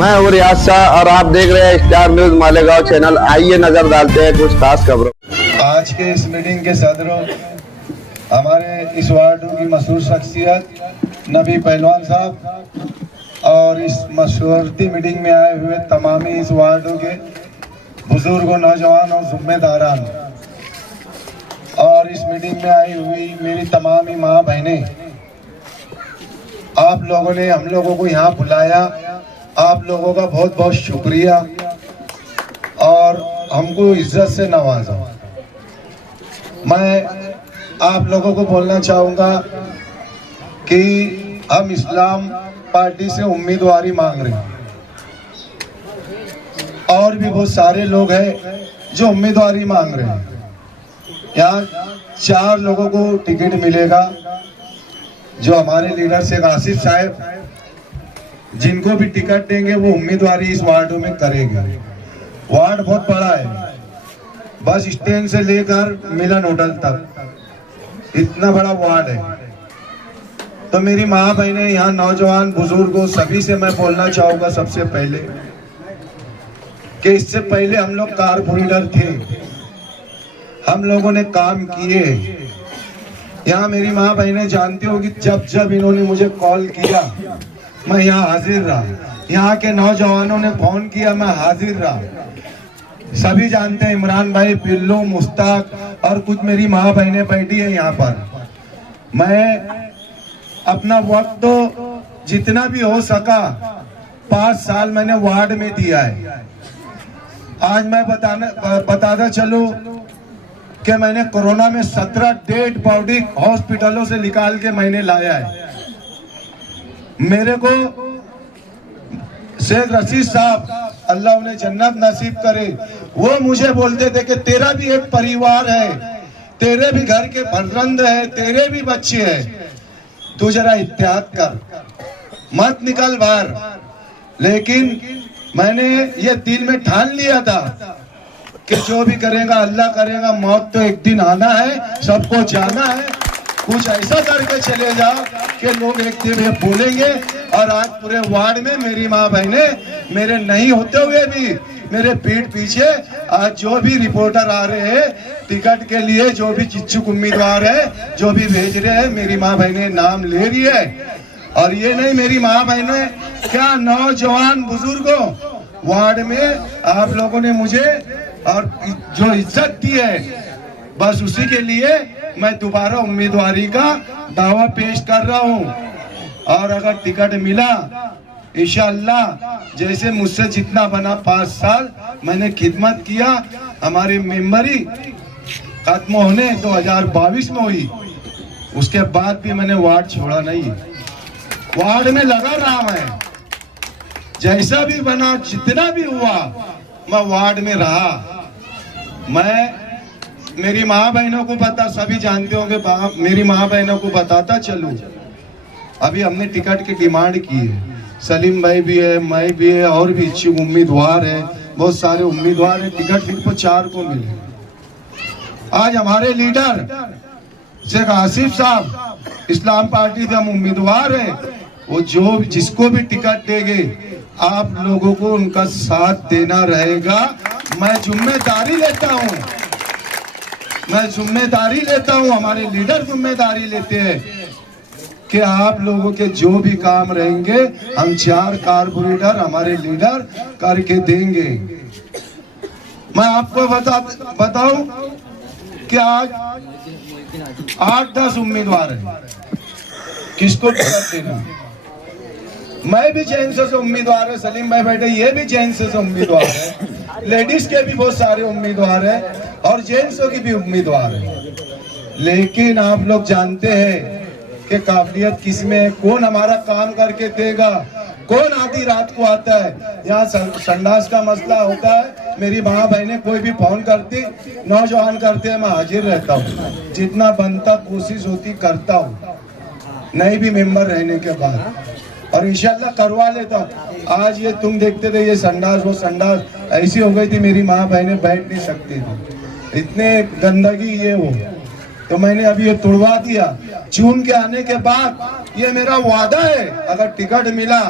मैं हूँ रियाज शाह और आप देख रहे हैं स्टार न्यूज मालेगांव चैनल। आइए नजर डालते हैं कुछ खास खबरों। आज के इस मीटिंग के सदरों, हमारे इस वार्ड की मशहूर शख्सियत नबी पहलवान साहब और इस मशहूरती मीटिंग में आए हुए तमामी इस वार्ड के बुजुर्गों, नौजवान और जिम्मेदारान और इस मीटिंग में आई हुई मेरी तमामी माँ बहनें, आप लोगों ने हम लोगों को यहाँ बुलाया, आप लोगों का बहुत बहुत शुक्रिया और हमको इज्जत से नवाजा। मैं आप लोगों को बोलना चाहूँगा कि हम इस्लाम पार्टी से उम्मीदवारी मांग रहे हैं और भी बहुत सारे लोग हैं जो उम्मीदवारी मांग रहे हैं। यहाँ 4 लोगों को टिकट मिलेगा जो हमारे लीडर शेख आसिफ साहब जिनको भी टिकट देंगे वो उम्मीदवारी इस वार्ड में करेंगे। वार्ड बहुत बड़ा है, बस स्टैंड से लेकर मिलन होटल तक इतना बड़ा वार्ड है। तो मेरी माँ बहनें, यहाँ नौजवान बुजुर्गों सभी से मैं बोलना चाहूँगा सबसे पहले कि इससे पहले हम लोग कारपोरेटर थे, हम लोगों ने काम किए। यहाँ मेरी माँ बहनें जानती हो कि जब जब इन्होंने मुझे कॉल किया मैं यहाँ हाजिर रहा, यहाँ के नौजवानों ने फोन किया मैं हाजिर रहा। सभी जानते हैं इमरान भाई, पिल्लू, मुश्ताक और कुछ मेरी माँ बहनें बैठी है यहाँ पर। मैं अपना वक्त तो जितना भी हो सका 5 साल मैंने वार्ड में दिया है। आज मैं बताता चलूं कि मैंने कोरोना में 17 डेड बॉडी हॉस्पिटलों से निकाल के मैंने लाया है। मेरे को शेख रशीद साहब, अल्लाह उन्हें जन्नत नसीब करे, वो मुझे बोलते थे कि तेरा भी एक परिवार है, तेरे भी घर के फर्जंद है, तेरे भी बच्चे हैं, तू जरा एहतियात कर, मत निकल बाहर। लेकिन मैंने ये दिल में ठान लिया था कि जो भी करेगा अल्लाह करेगा, मौत तो एक दिन आना है, सबको जाना है। कुछ ऐसा करके चले जाओ कि लोग एक दिन बोलेंगे। और आज पूरे वार्ड में मेरी माँ बहने, मेरे नहीं होते हुए भी मेरे पीठ पीछे आज जो भी रिपोर्टर आ रहे हैं टिकट के लिए, जो भी इच्छुक उम्मीदवार है, जो भी भेज रहे हैं, मेरी माँ बहने नाम ले रही है। और ये नहीं, मेरी माँ बहने क्या नौजवान बुजुर्गों, वार्ड में आप लोगों ने मुझे और जो इज्जत दी है, बस उसी के लिए मैं दोबारा उम्मीदवारी का दावा पेश कर रहा हूं। और अगर टिकट मिला इंशाअल्लाह, जैसे मुझसे जितना बना 5 साल मैंने खिदमत किया, हमारी मेंबरी खत्म होने 2022 में हुई, उसके बाद भी मैंने वार्ड छोड़ा नहीं, वार्ड में लगा रहा। मैं जैसा भी बना, जितना भी हुआ, मैं वार्ड में रहा। मैं मेरी माँ बहनों को पता, सभी जानते होंगे, मेरी माँ बहनों को बताता चलूं, अभी हमने टिकट की डिमांड की है, सलीम भाई भी है, मैं भी है और भी इच्छुक उम्मीदवार है, बहुत सारे उम्मीदवार है। टिकट सिर्फ 4 को मिले। आज हमारे लीडर शेख आसिफ साहब इस्लाम पार्टी से हम उम्मीदवार है, वो जो जिसको भी टिकट देंगे आप लोगों को उनका साथ देना रहेगा। मैं जिम्मेदारी लेता हूँ, हमारे लीडर जिम्मेदारी लेते हैं कि आप लोगों के जो भी काम रहेंगे हम 4 कारपोरेटर हमारे लीडर करके देंगे। मैं आपको बताऊं कि आज 8-10 उम्मीदवार हैं, किसको टिकट देना। मैं भी जेंट्स से उम्मीदवार है, सलीम भाई बैठे, ये भी जेंट्स से उम्मीदवार है, लेडीज के भी बहुत सारे उम्मीदवार हैं और जेंट्सों की भी उम्मीदवार है। लेकिन आप लोग जानते हैं कि काबिलियत किसमें है, कौन हमारा काम करके देगा, कौन आधी रात को आता है। यहाँ संडास का मसला होता है, मेरी माँ बहनें कोई भी फोन करती, नौजवान करते हैं, मैं हाजिर रहता हूँ, जितना बनता कोशिश होती करता हूँ, नहीं भी मेंबर रहने के बाद, और इंशाल्लाह करवा लेता हूँ। आज ये तुम देखते थे, ये संडास वो संडास ऐसी हो गई थी, मेरी माँ बहनें बैठ नहीं सकती थी, इतने गंदगी ये हो। तो मैंने अभी ये तोड़वा दिया। चुन के आने के बाद ये मेरा वादा है, अगर टिकट मिला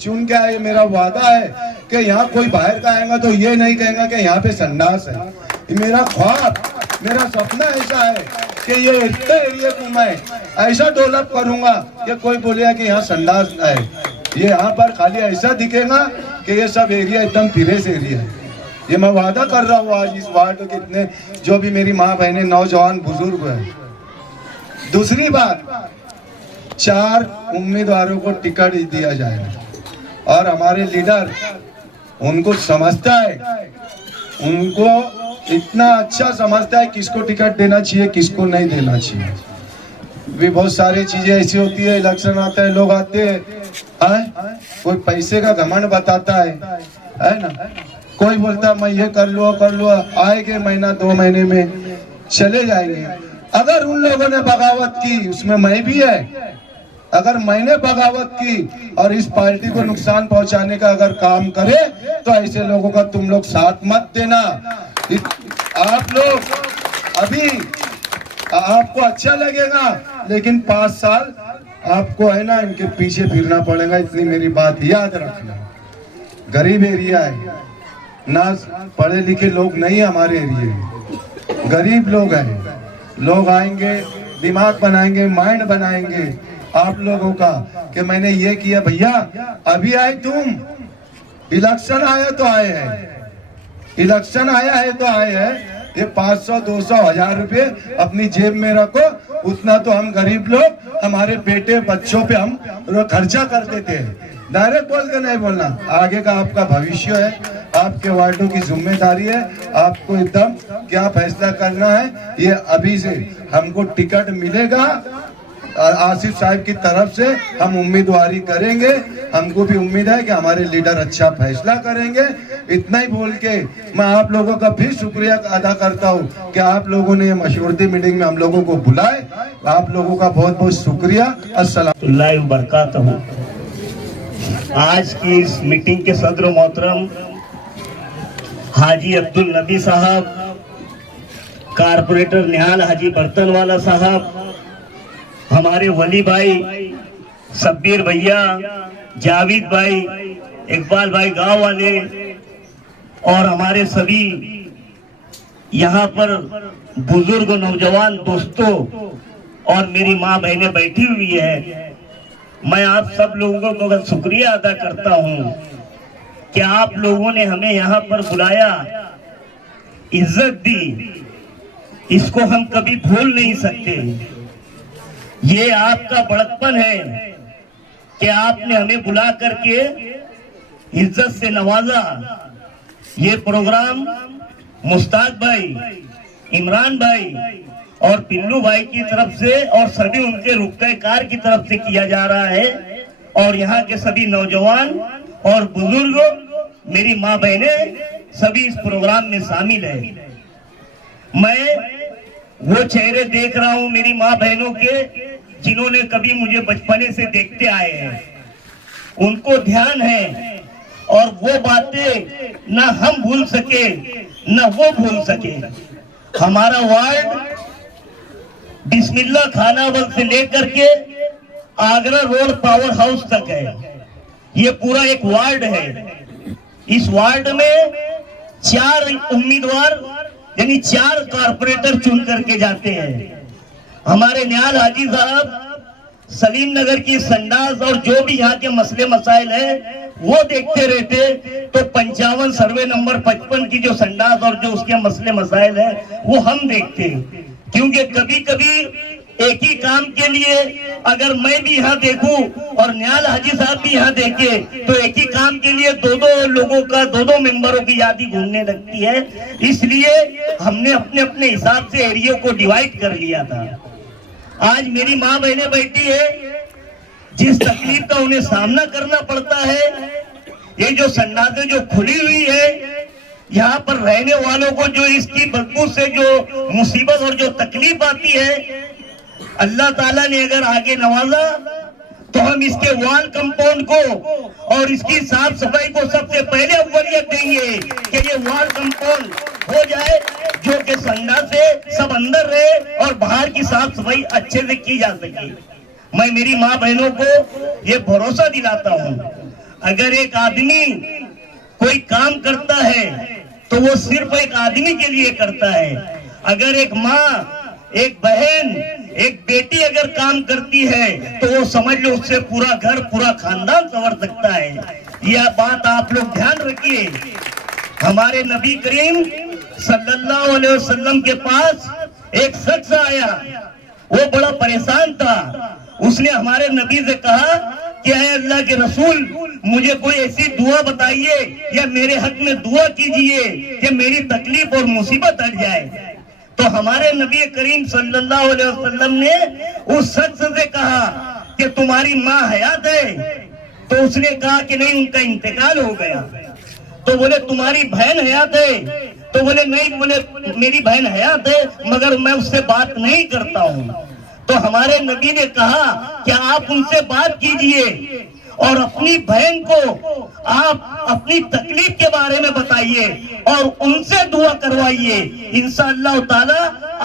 चुन के आए, मेरा वादा है कि यहाँ कोई बाहर का आएगा तो ये नहीं कहेगा कि यहाँ पे संडास है। ये मेरा ख्वाब, मेरा सपना ऐसा है कि ये इतने एरिया को मैं ऐसा डेवलप करूंगा कि कोई बोलेगा कि यहाँ संडास है। ये यहाँ पर खाली ऐसा दिखेगा कि ये सब एरिया एकदम फ्रेश एरिया है। ये मैं वादा कर रहा हूँ आज इस वार्ड के कितने जो भी मेरी माँ बहनें नौजवान बुजुर्ग हैं। दूसरी बात, 4 उम्मीदवारों को टिकट दिया जाएगा और हमारे लीडर उनको समझता है, उनको इतना अच्छा समझता है किसको टिकट देना चाहिए किसको नहीं देना चाहिए। भी बहुत सारी चीजें ऐसी होती है, इलेक्शन आता है, लोग आते हैं, कोई पैसे का घमंड बताता है ना, कोई बोलता मैं ये कर लूँ, आएंगे महीना 2 महीने में चले जाएंगे। अगर उन लोगों ने बगावत की, उसमें मैं भी है, अगर मैंने बगावत की और इस पार्टी को नुकसान पहुंचाने का अगर काम करे तो ऐसे लोगों का तुम लोग साथ मत देना। आप लोग अभी आपको अच्छा लगेगा लेकिन 5 साल आपको है ना इनके पीछे फिरना पड़ेगा, इतनी मेरी बात याद रखना। गरीब एरिया है ना, पढ़े लिखे लोग नहीं हमारे एरिया, गरीब लोग हैं। लोग आएंगे, दिमाग बनाएंगे, माइंड बनाएंगे आप लोगों का कि मैंने ये किया। भैया अभी आए तुम, इलेक्शन आया तो आए हैं, इलेक्शन आया है तो आए हैं। ये 500 200 1000 रुपए अपनी जेब में रखो, उतना तो हम गरीब लोग हमारे बेटे बच्चों पे हम खर्चा कर देते हैं। डायरेक्ट बोल के नहीं बोलना, आगे का आपका भविष्य है, आपके वार्डों की जिम्मेदारी है, आपको एकदम क्या फैसला करना है। ये अभी से हमको टिकट मिलेगा आसिफ साहब की तरफ से, हम उम्मीदवारी करेंगे, हमको भी उम्मीद है कि हमारे लीडर अच्छा फैसला करेंगे। इतना ही बोल के मैं आप लोगों का भी शुक्रिया अदा करता हूँ कि आप लोगों ने मशवरती मीटिंग में हम लोगों को बुलाए। आप लोगों का बहुत बहुत शुक्रिया। अस्सलाम लाइव बरकातहू। आज की इस मीटिंग के सदर मोहतरम हाजी अब्दुल नबी साहब, कारपोरेटर निहाल हाजी बर्तनवाला साहब, हमारे वली भाई, शब्बीर भैया, जावेद भाई, इकबाल भाई गांव वाले और हमारे सभी यहाँ पर बुजुर्ग नौजवान दोस्तों और मेरी माँ बहनें बैठी हुई है, मैं आप सब लोगों को शुक्रिया अदा करता हूँ कि आप लोगों ने हमें यहाँ पर बुलाया, इज्जत दी, इसको हम कभी भूल नहीं सकते। ये आपका बड़कपन है कि आपने हमें बुला करके इज्जत से नवाजा। ये प्रोग्राम मुश्ताक भाई, इमरान भाई और पिल्लू भाई की तरफ से और सभी उनके रुकनेकार की तरफ से किया जा रहा है और यहाँ के सभी नौजवान और बुजुर्ग, मेरी माँ बहनें सभी इस प्रोग्राम में शामिल है। मैं वो चेहरे देख रहा हूँ मेरी माँ बहनों के जिन्होंने कभी मुझे बचपने से देखते आए हैं, उनको ध्यान है और वो बातें ना हम भूल सके ना वो भूल सके। हमारा वार्ड बिस्मिल्लाह खानावल से लेकर के आगरा रोड पावर हाउस तक है, ये पूरा एक वार्ड है। इस वार्ड में 4 उम्मीदवार यानी 4 कारपोरेटर चुन करके जाते हैं। हमारे निहाल हाजी साहब सलीम नगर की संडास और जो भी यहाँ के मसले मसाइल है वो देखते रहते, तो 55 सर्वे नंबर 55 की जो संडास और जो उसके मसले मसाइल है वो हम देखते हैं। क्योंकि कभी कभी एक ही काम के लिए अगर मैं भी यहाँ देखूं और निहाल हाजी साहब भी यहाँ देखे तो एक ही काम के लिए 2-2 लोगों का 2-2 मेंबरों की यादी घूमने लगती है। इसलिए हमने अपने अपने हिसाब से एरिया को डिवाइड कर लिया था। आज मेरी माँ बहनें बैठी है, जिस तकलीफ का उन्हें सामना करना पड़ता है, ये जो संडासें जो खुली हुई है, यहाँ पर रहने वालों को जो इसकी बदबू से जो मुसीबत और जो तकलीफ आती है, अल्लाह ताला ने अगर आगे नवाजा तो हम इसके वॉल कंपाउंड को और इसकी साफ सफाई को सबसे पहले अव्वलियत देंगे कि ये वॉल कंपाउंड हो जाए। जो कि संडा से सब अंदर रहे और बाहर की साफ सफाई अच्छे से की जा सके। मैं मेरी माँ बहनों को ये भरोसा दिलाता हूँ, अगर एक आदमी कोई काम करता है तो वो सिर्फ एक आदमी के लिए करता है। अगर एक माँ, एक बहन, एक बेटी अगर काम करती है तो वो समझ लो उससे पूरा घर, पूरा खानदान संवर सकता है। यह बात आप लोग ध्यान रखिए। हमारे नबी करीम सल्लल्लाहु अलैहि वसल्लम के पास एक शख्स आया, वो बड़ा परेशान था। उसने हमारे नबी से कहा कि ऐ अल्लाह के रसूल, मुझे कोई ऐसी दुआ बताइए या मेरे हक में दुआ कीजिए कि मेरी तकलीफ और मुसीबत हट जाए। तो हमारे नबी करीम सल्लल्लाहु अलैहि वसल्लम ने उस शख्स से कहा कि तुम्हारी माँ हयात है? तो उसने कहा कि नहीं, उनका इंतकाल हो गया। तो बोले तुम्हारी बहन हयात है? तो बोले नहीं, बोले मेरी बहन हयात है मगर मैं उससे बात नहीं करता हूँ। तो हमारे नबी ने कहा कि आप उनसे बात कीजिए और अपनी बहन को आप अपनी तकलीफ के बारे में बताइए और उनसे दुआ करवाइए। इंशाअल्लाह ताला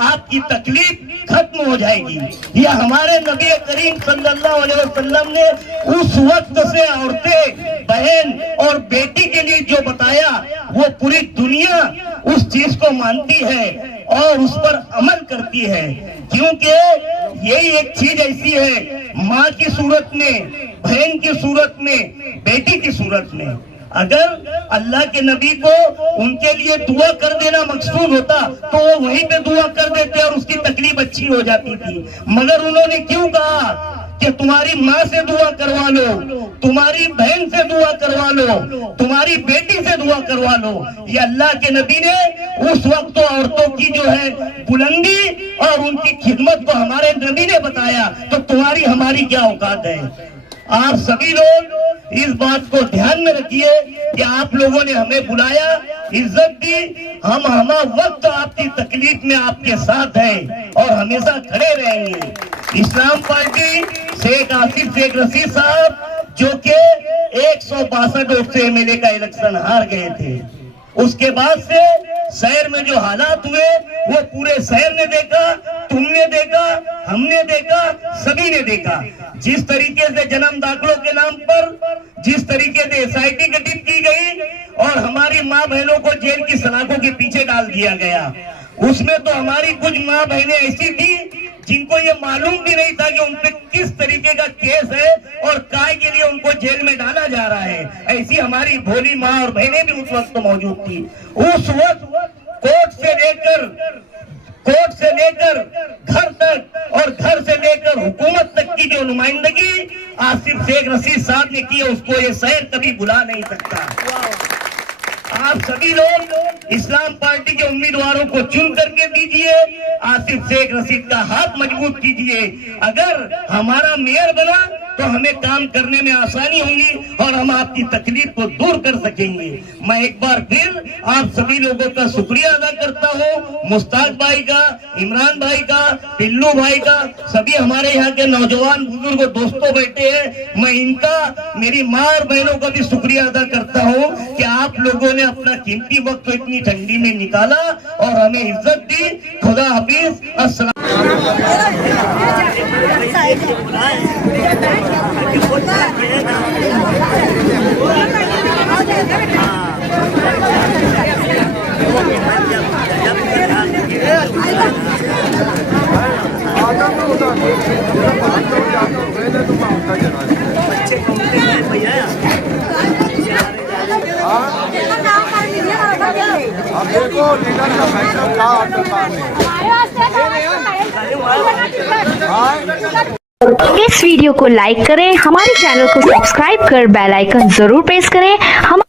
आपकी तकलीफ खत्म हो जाएगी। यह हमारे नबी करीम सल्लल्लाहु अलैहि वसल्लम ने उस वक्त से औरतें, बहन और बेटी के लिए जो बताया, वो पूरी दुनिया उस चीज को मानती है और उस पर अमल करती है। क्योंकि यही एक चीज ऐसी है, माँ की सूरत में, बहन की सूरत में, बेटी की सूरत में। अगर अल्लाह के नबी को उनके लिए दुआ कर देना मकसूद होता तो वो वहीं पे दुआ कर देते और उसकी तकलीफ अच्छी हो जाती थी। मगर उन्होंने क्यों कहा कि तुम्हारी माँ से दुआ करवा लो, तुम्हारी बहन से दुआ करवा लो, तुम्हारी बेटी से दुआ करवा लो। ये अल्लाह के नबी ने उस वक्त तो औरतों की जो है बुलंदी और उनकी खिदमत को हमारे नबी ने बताया, तो तुम्हारी हमारी क्या औकात है। आप सभी लोग इस बात को ध्यान में रखिए कि आप लोगों ने हमें बुलाया, इज्जत दी, हम वक्त आपकी तकलीफ में आपके साथ हैं और हमेशा खड़े रहेंगे। इस्लाम पार्टी शेख आसिफ शेख रशीद साहब जो कि 162 वोट से एमएलए का इलेक्शन हार गए थे, उसके बाद से शहर में जो हालात हुए वो पूरे शहर ने देखा, तुमने देखा, हमने देखा, सभी ने देखा। जिस तरीके से जन्म दाखिलों के नाम पर जिस तरीके से एसआईटी गठित की गई और हमारी माँ बहनों को जेल की सलाखों के पीछे डाल दिया गया, उसमें तो हमारी कुछ माँ बहनें ऐसी थी जिनको ये मालूम भी नहीं था कि उन पे किस तरीके का केस है और काय के लिए उनको जेल में डाला जा रहा है। ऐसी हमारी भोली माँ और बहनें भी उस वक्त मौजूद थी। उस वक्त कोर्ट से लेकर घर तक और घर से लेकर हुकूमत तक की जो नुमाइंदगी आसिफ शेख रशीद साहब ने की है, उसको ये शहर कभी भुला नहीं सकता। आप सभी लोग इस्लाम पार्टी के उम्मीदवारों को चुन करके दीजिए, आसिफ शेख रशीद का हाथ मजबूत कीजिए। अगर हमारा मेयर बना तो हमें काम करने में आसानी होगी और हम आपकी तकलीफ को दूर कर सकेंगे। मैं एक बार फिर आप सभी लोगों का शुक्रिया अदा करता हूँ, मुश्ताक भाई का, इमरान भाई का, पिल्लू भाई का, सभी हमारे यहाँ के नौजवान बुजुर्ग दोस्तों बैठे हैं, मैं इनका, मेरी माँ और बहनों का भी शुक्रिया अदा करता हूँ कि आप लोगों ने अपना कीमती वक्त इतनी ठंडी में निकाला और हमें इज्जत दी। खुदा हाफिज, अस्सलाम। अब देखो लीडर का फैसला था। इस वीडियो को लाइक करें, हमारे चैनल को सब्सक्राइब कर बेल आइकन जरूर प्रेस करें। हम